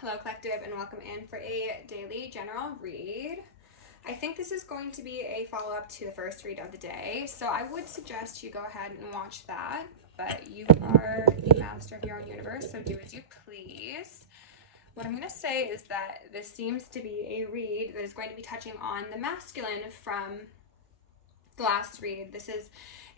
Hello Collective, and welcome in for a daily general read. I think this is going to be a follow-up to the first read of the day, so I would suggest you go ahead and watch that, but you are the master of your own universe, so do as you please. What I'm going to say is that this seems to be a read that is going to be touching on the masculine from the last read. This is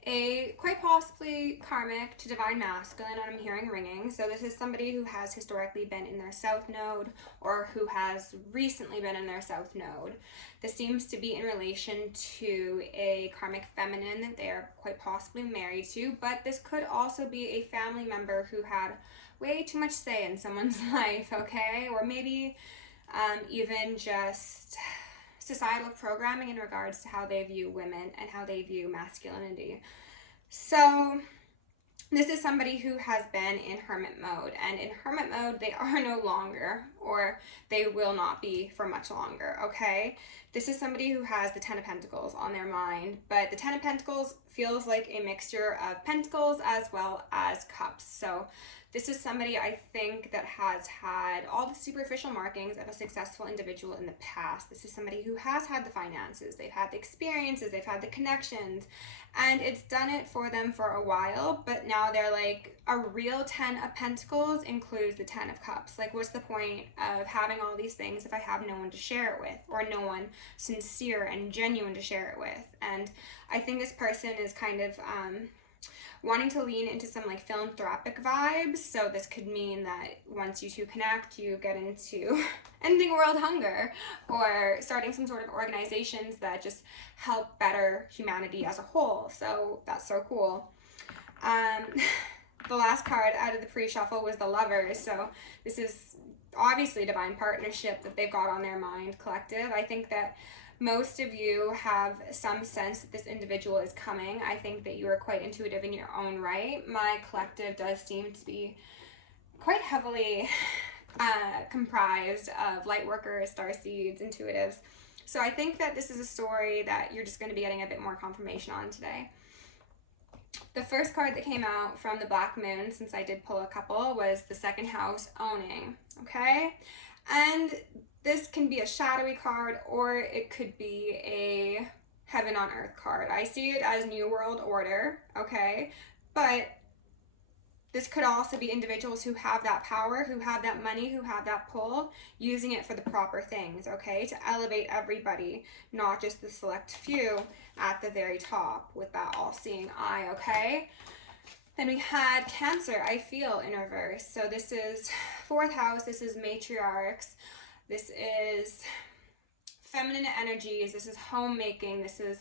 a quite possibly karmic to divine masculine, and I'm hearing ringing. So this is somebody who has historically been in their south node or who has recently been in their south node. This seems to be in relation to a karmic feminine that they are quite possibly married to, but this could also be a family member who had way too much say in someone's life, okay? Or maybe even just societal programming in regards to how they view women and how they view masculinity. So this is somebody who has been in hermit mode, and in hermit mode they are no longer, or they will not be for much longer, okay? This is somebody who has the 10 of Pentacles on their mind, but the 10 of Pentacles feels like a mixture of pentacles as well as cups. So this is somebody, I think, that has had all the superficial markings of a successful individual in the past. This is somebody who has had the finances, they've had the experiences, they've had the connections, and it's done it for them for a while, but now they're like, a real 10 of Pentacles includes the 10 of Cups. Like, what's the point of having all these things if I have no one to share it with, or no one sincere and genuine to share it with? And I think this person is kind of wanting to lean into some like philanthropic vibes. So this could mean that once you two connect, you get into ending world hunger or starting some sort of organizations that just help better humanity as a whole. So that's so cool. The last card out of the pre-shuffle was the Lovers. So this is obviously divine partnership that they've got on their mind, collective. I think that most of you have some sense that this individual is coming. I think that you are quite intuitive in your own right. My collective does seem to be quite heavily comprised of light workers, starseeds, intuitives. So I think that this is a story that you're just going to be getting a bit more confirmation on today. The first card that came out from the Black Moon, since I did pull a couple, was the second house, owning, okay? And this can be a shadowy card, or it could be a heaven on earth card. I see it as New World Order, okay? But this could also be individuals who have that power, who have that money, who have that pull, using it for the proper things, okay? To elevate everybody, not just the select few at the very top with that all-seeing eye, okay? Then we had Cancer, I feel, in reverse. So this is fourth house, this is matriarchs, this is feminine energies, this is homemaking, this is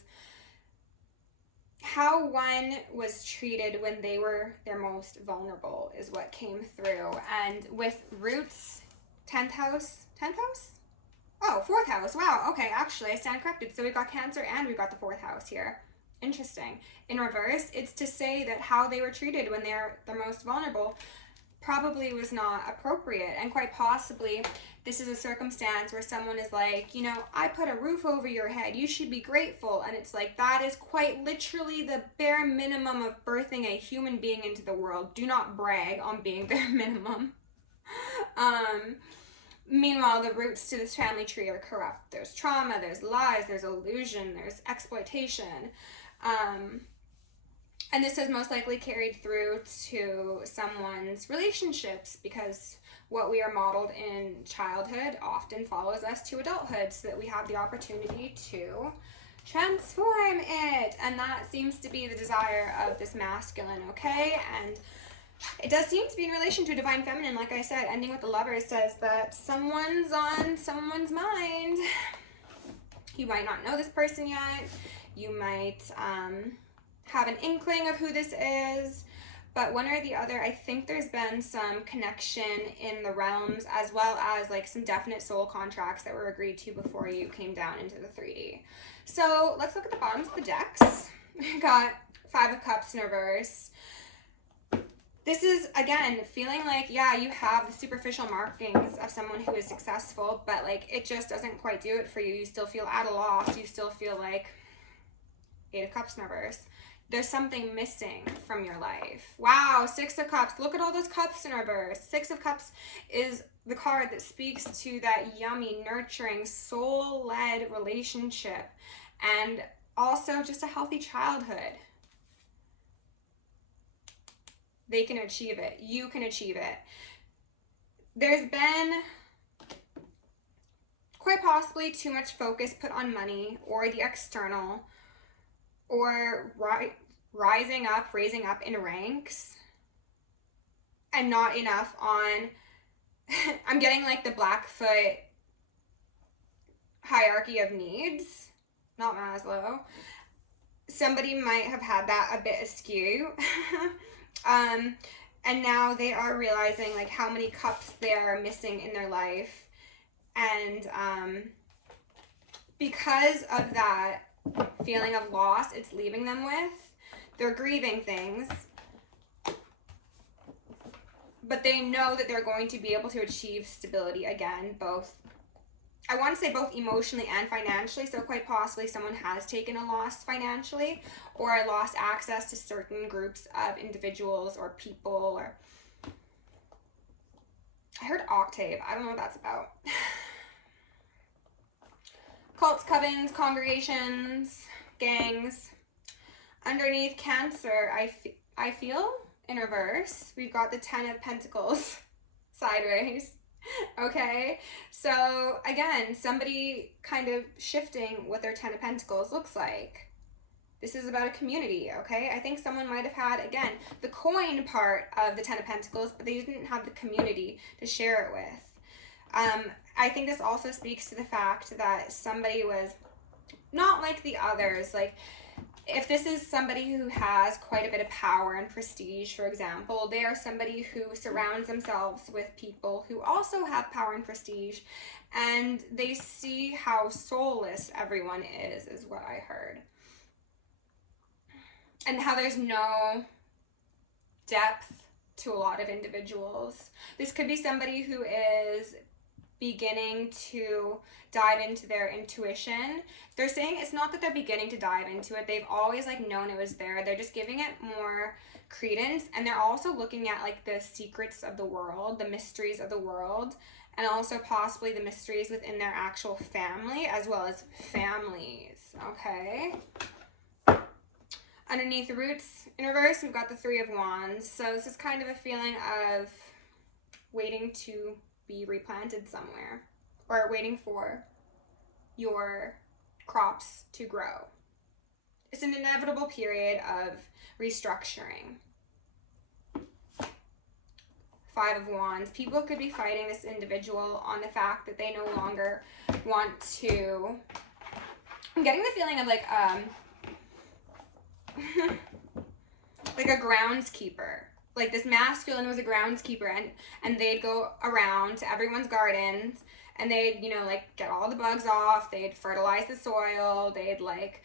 how one was treated when they were their most vulnerable is what came through. And with roots, 10th house? Oh, 4th house. Wow, okay, actually I stand corrected. So we've got Cancer and we've got the 4th house here. Interesting. In reverse, it's to say that how they were treated when they're the most vulnerable probably was not appropriate, and quite possibly this is a circumstance where someone is like, you know, I put a roof over your head, you should be grateful, and it's like, that is quite literally the bare minimum of birthing a human being into the world. Do not brag on being bare minimum. Meanwhile, the roots to this family tree are corrupt. There's trauma, there's lies, there's illusion, there's exploitation. And this has most likely carried through to someone's relationships, because what we are modeled in childhood often follows us to adulthood, so that we have the opportunity to transform it. And that seems to be the desire of this masculine, okay? And it does seem to be in relation to a divine feminine. Like I said, ending with the Lovers says that someone's on someone's mind. You might not know this person yet. You might have an inkling of who this is, but one or the other, I think there's been some connection in the realms, as well as like some definite soul contracts that were agreed to before you came down into the 3D. So let's look at the bottoms of the decks. We got 5 of Cups in reverse. This is, again, feeling like, yeah, you have the superficial markings of someone who is successful, but like it just doesn't quite do it for you. You still feel at a loss. You still feel like 8 of Cups in reverse. There's something missing from your life. Wow, 6 of Cups. Look at all those cups in reverse. 6 of Cups is the card that speaks to that yummy, nurturing, soul-led relationship, and also just a healthy childhood. They can achieve it. You can achieve it. There's been quite possibly too much focus put on money or the external, or raising up in ranks, and not enough on, I'm getting like the Blackfoot hierarchy of needs, not Maslow. Somebody might have had that a bit askew. And now they are realizing like how many cups they are missing in their life. And because of that feeling of loss it's leaving them with, they're grieving things. But they know that they're going to be able to achieve stability again, both, I want to say both emotionally and financially. So quite possibly someone has taken a loss financially, or lost access to certain groups of individuals or people, or I heard octave. I don't know what that's about. Cults, covens, congregations, gangs. Underneath Cancer, I feel in reverse, we've got the 10 of Pentacles sideways. Okay, so again, somebody kind of shifting what their 10 of Pentacles looks like. This is about a community, okay? I think someone might have had, again, the coin part of the 10 of Pentacles, but they didn't have the community to share it with. I think this also speaks to the fact that somebody was not like the others. Like, if this is somebody who has quite a bit of power and prestige, for example, they are somebody who surrounds themselves with people who also have power and prestige, and they see how soulless everyone is what I heard. And how there's no depth to a lot of individuals. This could be somebody who is beginning to dive into their intuition. They're saying it's not that they're beginning to dive into it. They've always like known it was there. They're just giving it more credence, and they're also looking at like the secrets of the world, the mysteries of the world, and also possibly the mysteries within their actual family as well as families. Okay. Underneath the Roots in reverse, we've got the 3 of Wands. So this is kind of a feeling of waiting to be replanted somewhere, or waiting for your crops to grow. It's an inevitable period of restructuring. 5 of Wands. People could be fighting this individual on the fact that they no longer want to, I'm getting the feeling of like like a groundskeeper. Like this masculine was a groundskeeper, and they'd go around to everyone's gardens, and they'd, you know, like get all the bugs off, they'd fertilize the soil, they'd like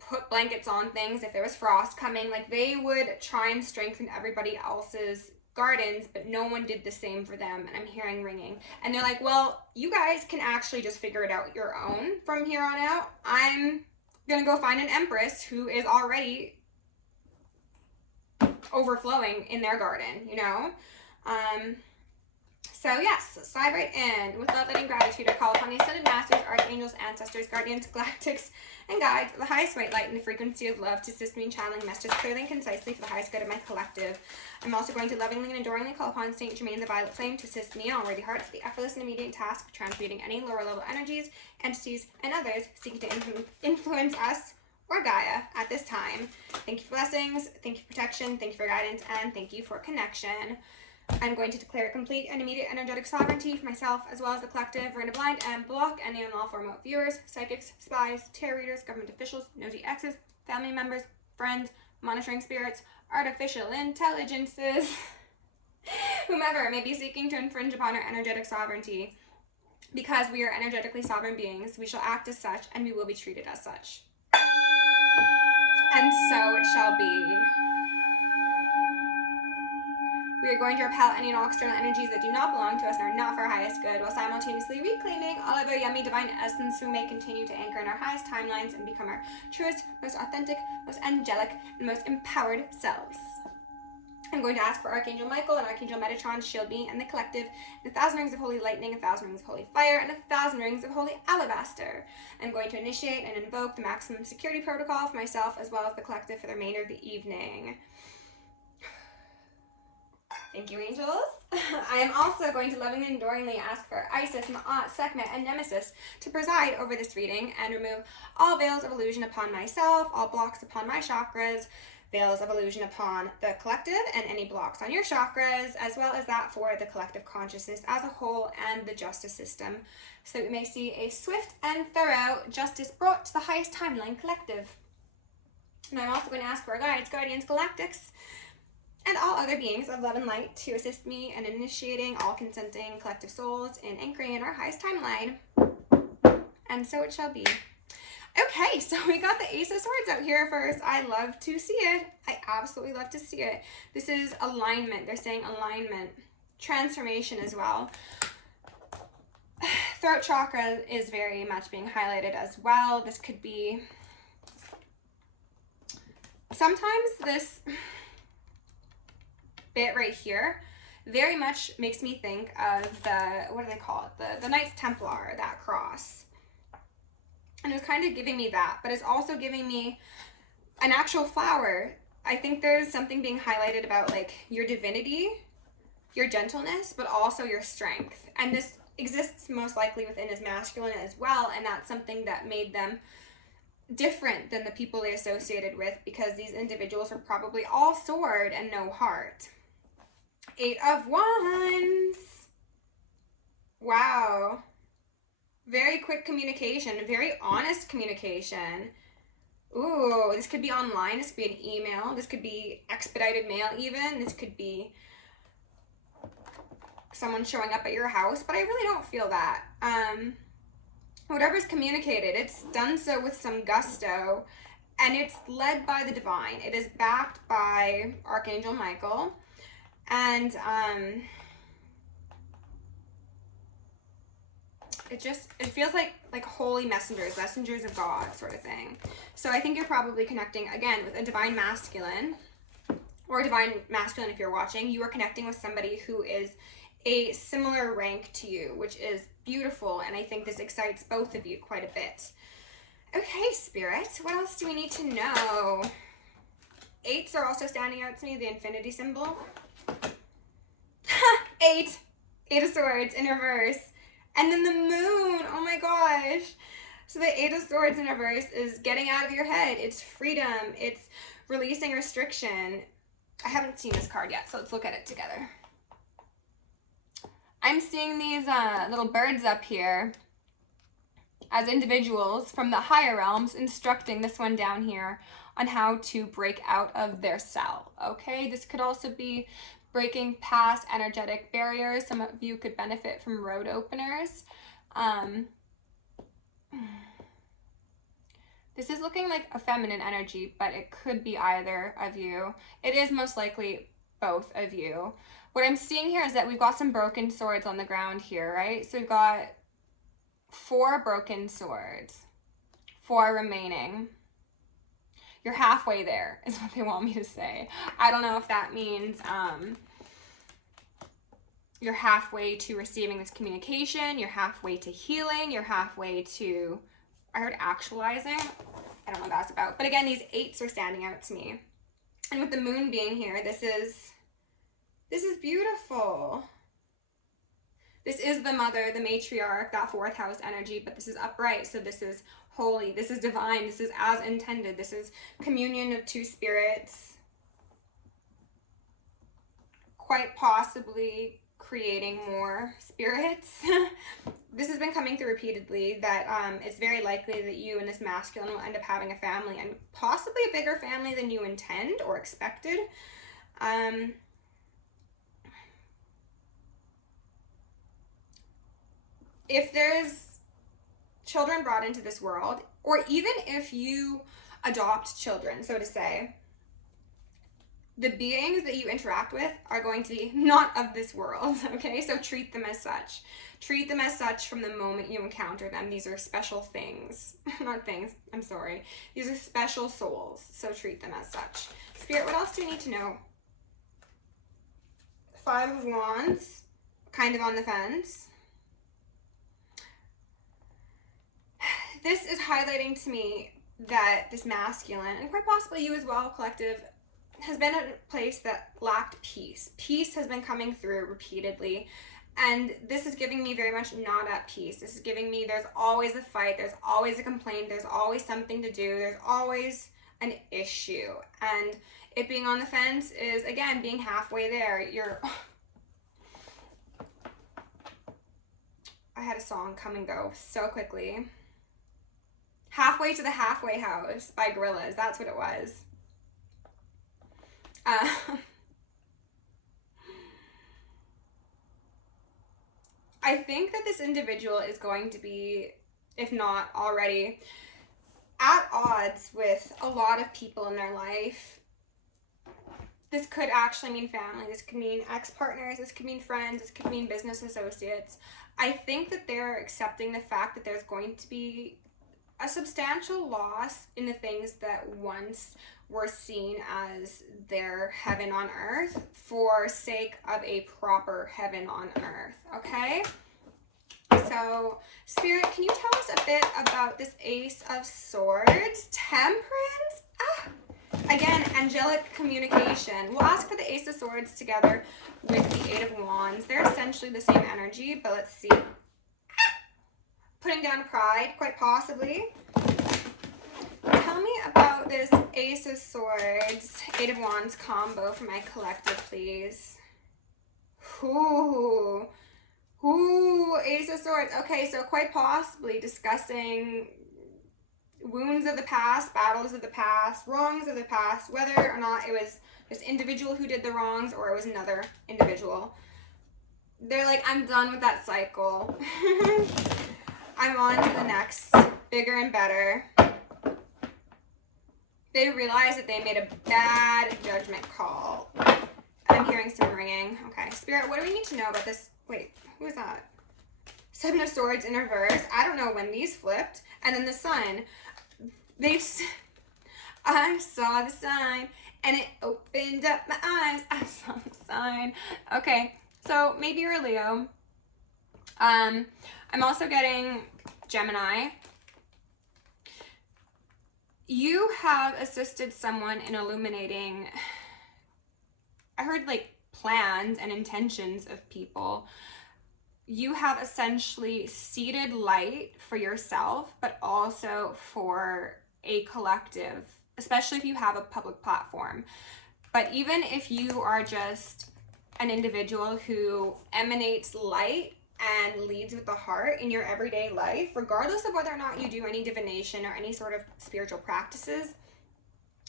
put blankets on things if there was frost coming. Like they would try and strengthen everybody else's gardens, but no one did the same for them. And I'm hearing ringing, and they're like, well, you guys can actually just figure it out your own from here on out. I'm gonna go find an empress who is already overflowing in their garden, you know? So yes, slide right in. With love, and gratitude, I call upon the ascended masters, archangels, ancestors, guardians, galactics, and guides of the highest white light and the frequency of love to assist me in channeling messages clearly and concisely for the highest good of my collective. I'm also going to lovingly and adoringly call upon Saint Germain the Violet Flame to assist me on worthy hearts with the effortless and immediate task of transmuting any lower level energies, entities, and others seeking to influence us or Gaia at this time. Thank you for blessings, thank you for protection, thank you for guidance, and thank you for connection. I'm going to declare complete and immediate energetic sovereignty for myself as well as the collective. We're going to blind and block any and all remote viewers, psychics, spies, tarot readers, government officials, nosy exes, family members, friends, monitoring spirits, artificial intelligences, whomever may be seeking to infringe upon our energetic sovereignty. Because we are energetically sovereign beings, we shall act as such, and we will be treated as such. And so it shall be. We are going to repel any and all external energies that do not belong to us and are not for our highest good, while simultaneously reclaiming all of our yummy divine essence, so we may continue to anchor in our highest timelines and become our truest, most authentic, most angelic, and most empowered selves. I'm going to ask for Archangel Michael and Archangel Metatron to shield me and the collective, and 1,000 rings of holy lightning, 1,000 rings of holy fire, and 1,000 rings of holy alabaster. I'm going to initiate and invoke the maximum security protocol for myself as well as the collective for the remainder of the evening. Thank you, angels. I am also going to lovingly and adoringly ask for Isis, Ma'at, Sekhmet, and Nemesis to preside over this reading and remove all veils of illusion upon myself, all blocks upon my chakras, veils of illusion upon the collective, and any blocks on your chakras, as well as that for the collective consciousness as a whole and the justice system, so that we may see a swift and thorough justice brought to the highest timeline collective. And I'm also going to ask for our guides, guardians, galactics, and all other beings of love and light to assist me in initiating all consenting collective souls in anchoring in our highest timeline. And so it shall be. Okay, so we got the Ace of Swords out here first. I love to see it. I absolutely love to see it. This is alignment. They're saying alignment. Transformation as well. Throat chakra is very much being highlighted as well. This could be... Sometimes this bit right here very much makes me think of the, what do they call it? The Knights Templar, that cross. And it was kind of giving me that, but it's also giving me an actual flower. I think there's something being highlighted about like your divinity, your gentleness, but also your strength. And this exists most likely within his masculine as well, and that's something that made them different than the people they associated with, because these individuals are probably all sword and no heart. 8 of Wands. Wow. Very quick communication, very honest communication. Ooh, this could be online, this could be an email, this could be expedited mail even, this could be someone showing up at your house, but I really don't feel that. Whatever's communicated, it's done so with some gusto, and it's led by the divine. It is backed by Archangel Michael, and it feels like holy messengers of God sort of thing. So I think you're probably connecting again with a divine masculine, or a divine masculine if you're watching. You are connecting with somebody who is a similar rank to you, which is beautiful, and I think this excites both of you quite a bit. Okay, Spirit, what else do we need to know? 8s are also standing out to me, the infinity symbol. 8 of Swords in reverse. And then the moon, oh my gosh. So the 8 of Swords in reverse is getting out of your head. It's freedom. It's releasing restriction. I haven't seen this card yet, so let's look at it together. I'm seeing these little birds up here as individuals from the higher realms instructing this one down here on how to break out of their cell, okay? This could also be breaking past energetic barriers. Some of you could benefit from road openers. This is looking like a feminine energy, but it could be either of you. It is most likely both of you. What I'm seeing here is that we've got some broken swords on the ground here, right? So we've got 4 broken swords, 4 remaining. You're halfway there, is what they want me to say. I don't know if that means you're halfway to receiving this communication, you're halfway to healing, you're halfway to, I heard actualizing. I don't know what that's about. But again, these 8s are standing out to me. And with the moon being here, this is beautiful. This is the mother, the matriarch, that 4th house energy, but this is upright, so this is holy, this is divine, this is as intended, this is communion of 2 spirits, quite possibly creating more spirits. This has been coming through repeatedly, that it's very likely that you and this masculine will end up having a family, and possibly a bigger family than you intend or expected. If there's children brought into this world, or even if you adopt children, so to say, the beings that you interact with are going to be not of this world, okay? So treat them as such. Treat them as such from the moment you encounter them. These are special things. Not things, I'm sorry. These are special souls, so treat them as such. Spirit, what else do we need to know? Five of Wands, kind of on the fence. This is highlighting to me that this masculine, and quite possibly you as well, collective, has been at a place that lacked peace. Peace has been coming through repeatedly. And this is giving me very much not at peace. This is giving me there's always a fight, there's always a complaint, there's always something to do, there's always an issue. And it being on the fence is, again, being halfway there. I had a song come and go so quickly. Halfway to the Halfway House by Gorillaz. That's what it was. I think that this individual is going to be, if not already, at odds with a lot of people in their life. This could actually mean family. This could mean ex-partners. This could mean friends. This could mean business associates. I think that they're accepting the fact that there's going to be a substantial loss in the things that once were seen as their heaven on earth for sake of a proper heaven on earth, okay? So, Spirit, can you tell us a bit about this Ace of Swords? Temperance? Again, angelic communication. We'll ask for the Ace of Swords together with the Eight of Wands. They're essentially the same energy, but let's see. Putting down pride, quite possibly. Tell me about this Ace of Swords, Eight of Wands combo for my collective, please. Ooh, Ace of Swords. Okay, so quite possibly discussing wounds of the past, battles of the past, wrongs of the past, whether or not it was this individual who did the wrongs or it was another individual. They're like, I'm done with that cycle. I'm on to the next, bigger and better. They realize that they made a bad judgment call. I'm hearing some ringing. Okay, Spirit, what do we need to know about this? Wait, who is that? Seven of Swords in reverse. I don't know when these flipped. And then the Sun. I saw the sign and it opened up my eyes. I saw the sign. Okay, so maybe you're a Leo. I'm also getting Gemini. You have assisted someone in illuminating, I heard like plans and intentions of people. You have essentially seeded light for yourself, but also for a collective, especially if you have a public platform. But even if you are just an individual who emanates light and leads with the heart in your everyday life, regardless of whether or not you do any divination or any sort of spiritual practices,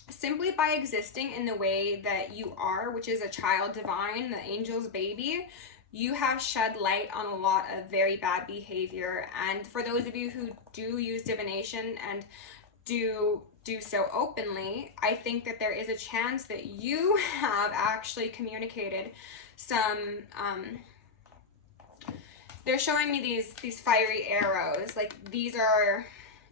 simply by existing in the way that you are, which is a child divine, the angel's baby, you have shed light on a lot of very bad behavior. And for those of you who do use divination and do so openly, I think that there is a chance that you have actually communicated some, they're showing me these fiery arrows. Like these are,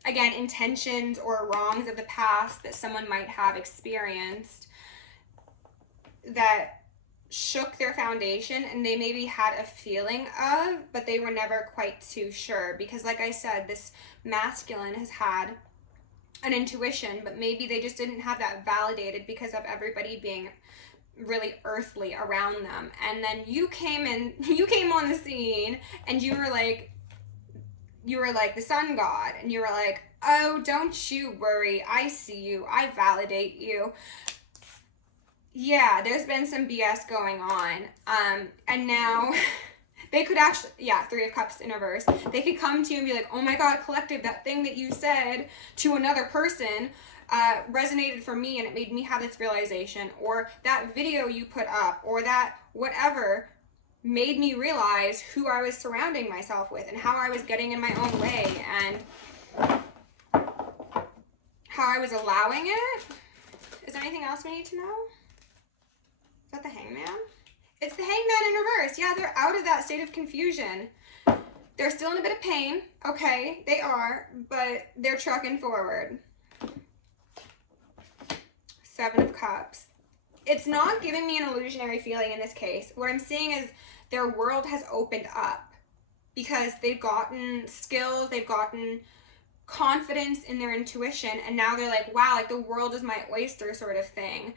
again, intentions or wrongs of the past that someone might have experienced that shook their foundation and they maybe had a feeling of, but they were never quite too sure. Because like I said, this masculine has had an intuition, but maybe they just didn't have that validated because of everybody being really earthly around them. And then you came on the scene and you were like the sun god, and you were like, oh, don't you worry, I see you, I validate you. Yeah, there's been some BS going on. And now they could actually, yeah, Three of Cups in reverse. They could come to you and be like, oh my God, collective, that thing that you said to another person resonated for me and it made me have this realization. Or that video you put up, or that whatever made me realize who I was surrounding myself with and how I was getting in my own way and how I was allowing it. Is there anything else we need to know? Is that the Hangman? It's the Hangman in reverse. Yeah, they're out of that state of confusion. They're still in a bit of pain. Okay, they are, but they're trucking forward. Seven of Cups. it's not giving me an illusionary feeling in this case. What I'm seeing is their world has opened up because they've gotten skills, they've gotten confidence in their intuition, and now they're like, wow, like the world is my oyster sort of thing.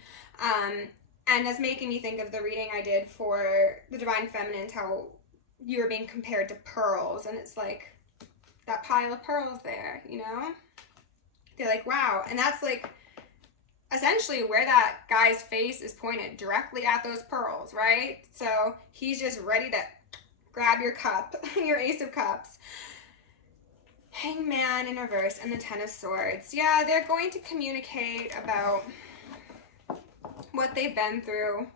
And that's making me think of the reading I did for the Divine Feminines, how you were being compared to pearls, and it's like that pile of pearls there, you know? They're like, wow. And that's like essentially where that guy's face is pointed, directly at those pearls, right? So he's just ready to grab your cup, your Ace of Cups. Hangman in reverse and the Ten of Swords. Yeah, they're going to communicate about what they've been through,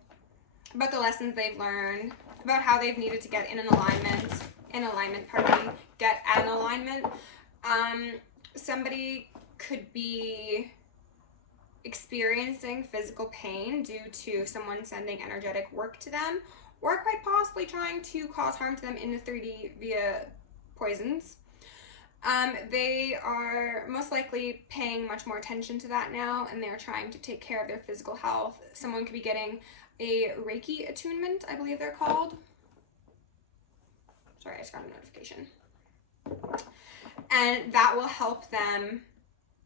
about the lessons they've learned, about how they've needed to get in an alignment, get an alignment. Somebody could be experiencing physical pain due to someone sending energetic work to them, or quite possibly trying to cause harm to them in the 3D via poisons. They are most likely paying much more attention to that now, and they're trying to take care of their physical health. Someone could be getting a Reiki attunement, I believe they're called. Sorry, I just got a notification. And that will help them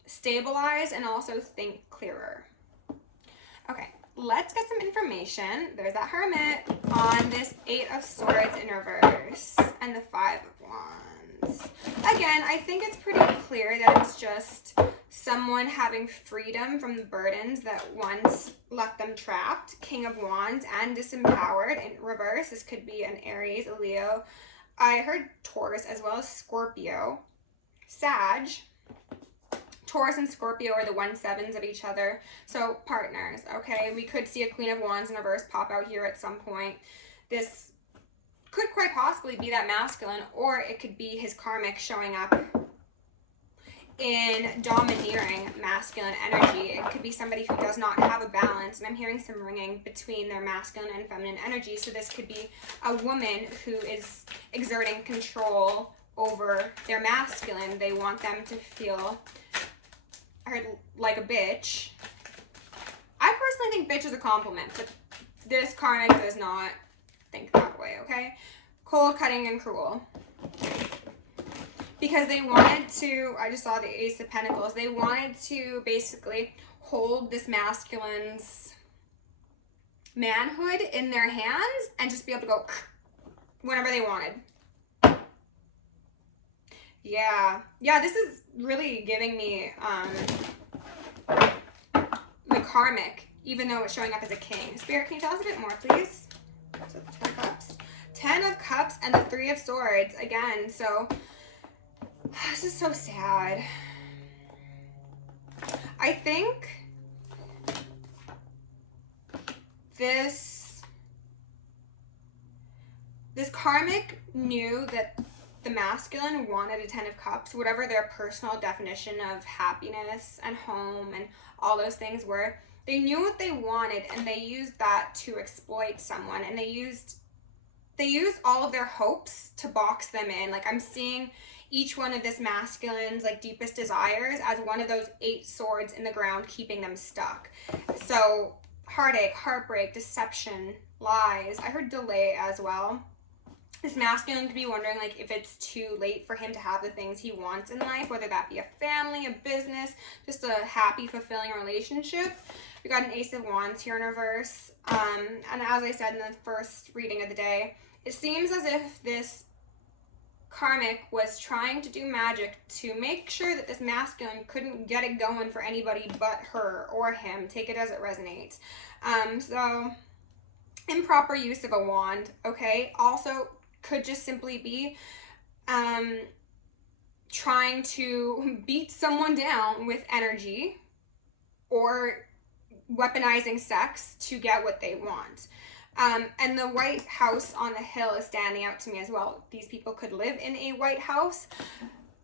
stabilize and also think clearer. Okay, let's get some information. There's that Hermit on this Eight of Swords in reverse and the Five of Wands. Again, I think it's pretty clear that it's just someone having freedom from the burdens that once left them trapped. King of Wands and disempowered in reverse. This could be an Aries, a Leo. I heard Taurus as well as Scorpio. Sag. Taurus and Scorpio are the 1/7s of each other. So partners, okay? We could see a Queen of Wands in reverse pop out here at some point. This could quite possibly be that masculine, or it could be his karmic showing up in domineering masculine energy. It could be somebody who does not have a balance, and I'm hearing some ringing between their masculine and feminine energy. So this could be a woman who is exerting control over their masculine. They want them to feel like a bitch. I personally think bitch is a compliment, but this karmic does not think that way, okay? Cold, cutting, and cruel. Because they wanted to, I just saw the Ace of Pentacles, they wanted to basically hold this masculine's manhood in their hands and just be able to go whenever they wanted. Yeah, this is really giving me the karmic, even though it's showing up as a king. Spirit, can you tell us a bit more, please? So the 10 of Cups. 10 of Cups and the 3 of Swords again. So this is so sad. I think this karmic knew that the masculine wanted a 10 of Cups, whatever their personal definition of happiness and home and all those things were. They knew what they wanted, and they used that to exploit someone, and they used all of their hopes to box them in. Like, I'm seeing each one of this masculine's like deepest desires as one of those 8 swords in the ground keeping them stuck. So heartache, heartbreak, deception, lies. I heard delay as well. This masculine could be wondering like if it's too late for him to have the things he wants in life, whether that be a family, a business, just a happy, fulfilling relationship. We got an Ace of Wands here in reverse. And as I said in the first reading of the day, it seems as if this karmic was trying to do magic to make sure that this masculine couldn't get it going for anybody but her or him. Take it as it resonates. So improper use of a wand, okay? Also could just simply be trying to beat someone down with energy or weaponizing sex to get what they want. And the White House on the hill is standing out to me as well. These people could live in a White House,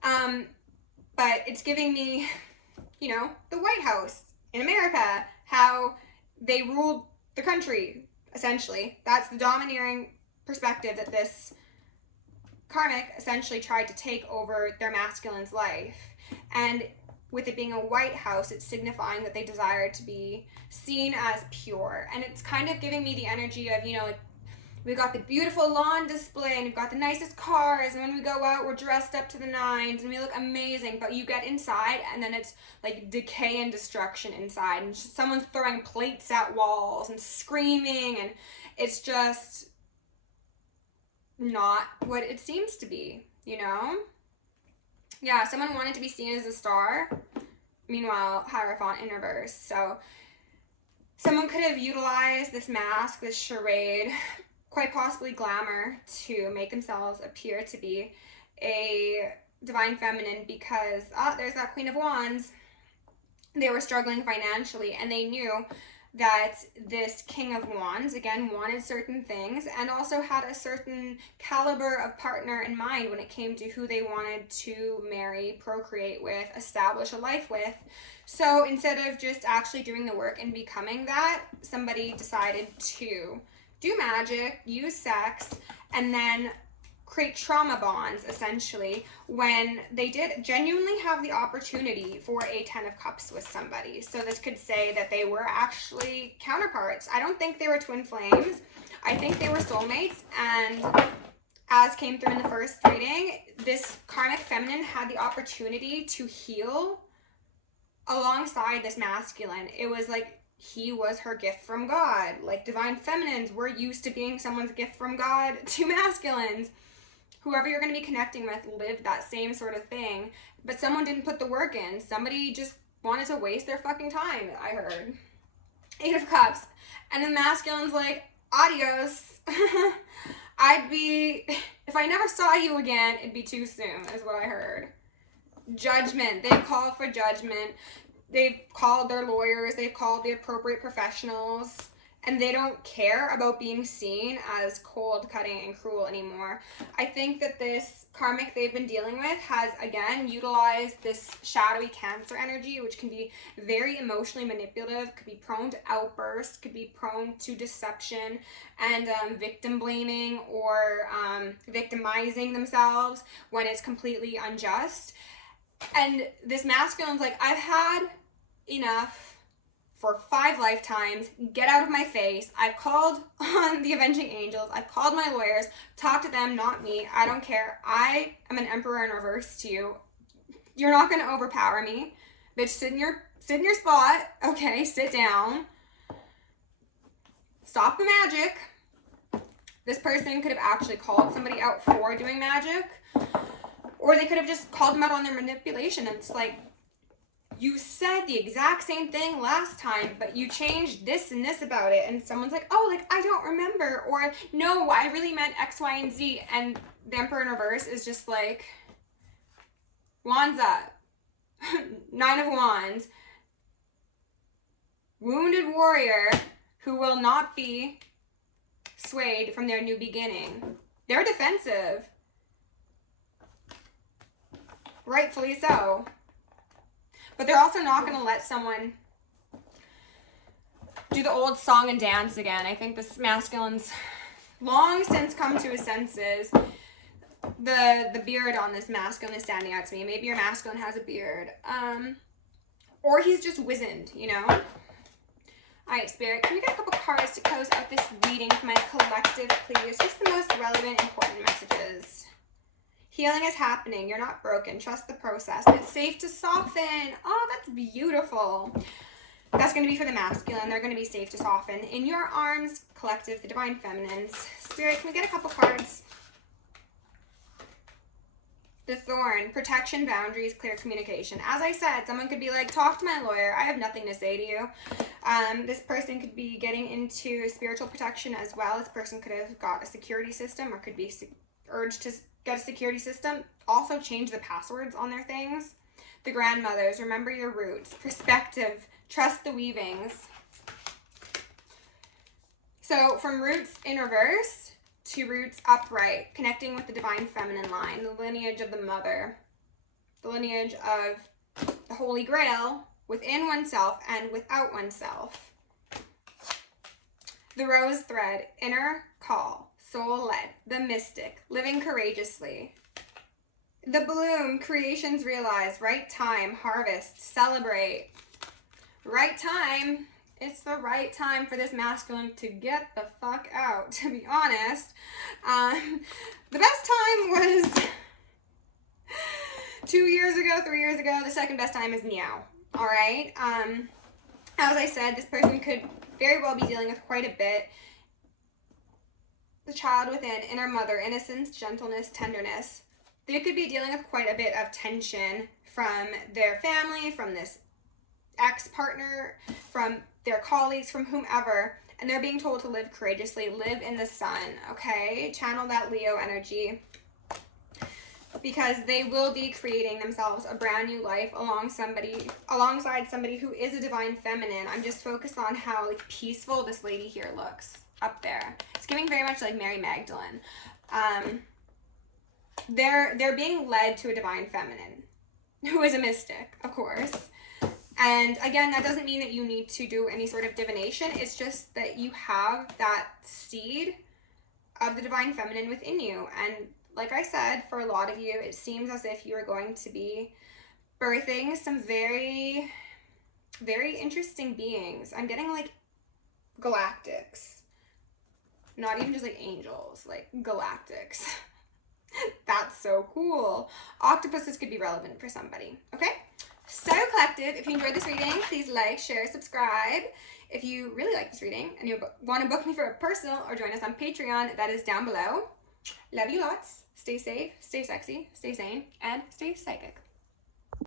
but it's giving me, you know, the White House in America, how they ruled the country, essentially. That's the domineering perspective that this karmic essentially tried to take over their masculine's life. And with it being a white house, it's signifying that they desire to be seen as pure. And it's kind of giving me the energy of, you know, like, we got the beautiful lawn display and we've got the nicest cars, and when we go out we're dressed up to the nines and we look amazing, but you get inside and then it's like decay and destruction inside, and someone's throwing plates at walls and screaming, and it's just not what it seems to be, you know? Yeah, someone wanted to be seen as a star, meanwhile Hierophant in reverse. So someone could have utilized this mask, this charade, quite possibly glamour, to make themselves appear to be a divine feminine, because there's that Queen of Wands. They were struggling financially, and they knew that this King of Wands, again, wanted certain things and also had a certain caliber of partner in mind when it came to who they wanted to marry, procreate with, establish a life with. So instead of just actually doing the work and becoming that, somebody decided to do magic, use sex, and then create trauma bonds, essentially, when they did genuinely have the opportunity for a 10 of Cups with somebody. So this could say that they were actually counterparts. I don't think they were twin flames. I think they were soulmates, and as came through in the first reading, this karmic feminine had the opportunity to heal alongside this masculine. It was like he was her gift from God. Like divine feminines, we're used to being someone's gift from God to masculines. Whoever you're going to be connecting with lived that same sort of thing, but someone didn't put the work in. Somebody just wanted to waste their fucking time, I heard. 8 of Cups. And the masculine's like, adios. If I never saw you again, it'd be too soon, is what I heard. Judgment. They called for judgment. They've called their lawyers. They've called the appropriate professionals. And they don't care about being seen as cold, cutting, and cruel anymore. I think that this karmic they've been dealing with has, again, utilized this shadowy Cancer energy, which can be very emotionally manipulative, could be prone to outbursts, could be prone to deception and victim blaming or victimizing themselves when it's completely unjust. And this masculine's like, I've had enough for 5 lifetimes. Get out of my face. I've called on the avenging angels. I've called my lawyers. Talk to them, not me. I don't care. I am an emperor in reverse to you. You're not going to overpower me. Bitch, sit in your spot. Okay, sit down. Stop the magic. This person could have actually called somebody out for doing magic, or they could have just called them out on their manipulation. And it's like, you said the exact same thing last time, but you changed this and this about it. And someone's like, oh, like, I don't remember. Or, no, I really meant X, Y, and Z. And the Emperor in reverse is just like, wands up. 9 of Wands. Wounded warrior who will not be swayed from their new beginning. They're defensive. Rightfully so. But they're also not going to let someone do the old song and dance again. I think this masculine's long since come to his senses. The beard on this masculine is standing out to me. Maybe your masculine has a beard. Or he's just wizened, you know? Alright, Spirit, can we get a couple cards to close out this reading for my collective, please? Just the most relevant, important messages. Healing is happening. You're not broken. Trust the process. It's safe to soften. Oh, that's beautiful. That's going to be for the masculine. They're going to be safe to soften. In your arms, collective, the divine feminines. Spirit, can we get a couple cards? The Thorn, protection, boundaries, clear communication. As I said, someone could be like, talk to my lawyer. I have nothing to say to you. This person could be getting into spiritual protection as well. This person could have got a security system or could be urged to get a security system. Also change the passwords on their things. The grandmothers, remember your roots. Perspective, trust the weavings. So from roots in reverse to roots upright, connecting with the divine feminine line, the lineage of the mother, the lineage of the Holy Grail within oneself and without oneself. The rose thread, inner call. Soul-led, the mystic, living courageously. The bloom, creations realize, right time, harvest, celebrate. Right time. It's the right time for this masculine to get the fuck out, to be honest. The best time was 2 years ago, 3 years ago. The second best time is now. All right. As I said, this person could very well be dealing with quite a bit. The child within, inner mother, innocence, gentleness, tenderness. They could be dealing with quite a bit of tension from their family, from this ex-partner, from their colleagues, from whomever, and they're being told to live courageously, live in the sun, okay? Channel that Leo energy, because they will be creating themselves a brand new life alongside somebody who is a divine feminine. I'm just focused on how like peaceful this lady here looks up there. It's giving very much like Mary Magdalene. They're being led to a divine feminine who is a mystic, of course. And again, that doesn't mean that you need to do any sort of divination. It's just that you have that seed of the divine feminine within you. And like I said, for a lot of you, it seems as if you are going to be birthing some very, very interesting beings. I'm getting like galactics. Not even just like angels, like galactics. That's so cool. Octopuses could be relevant for somebody, okay? So collective, if you enjoyed this reading, please like, share, subscribe. If you really like this reading and you want to book me for a personal or join us on Patreon, that is down below. Love you lots. Stay safe, stay sexy, stay sane, and stay psychic.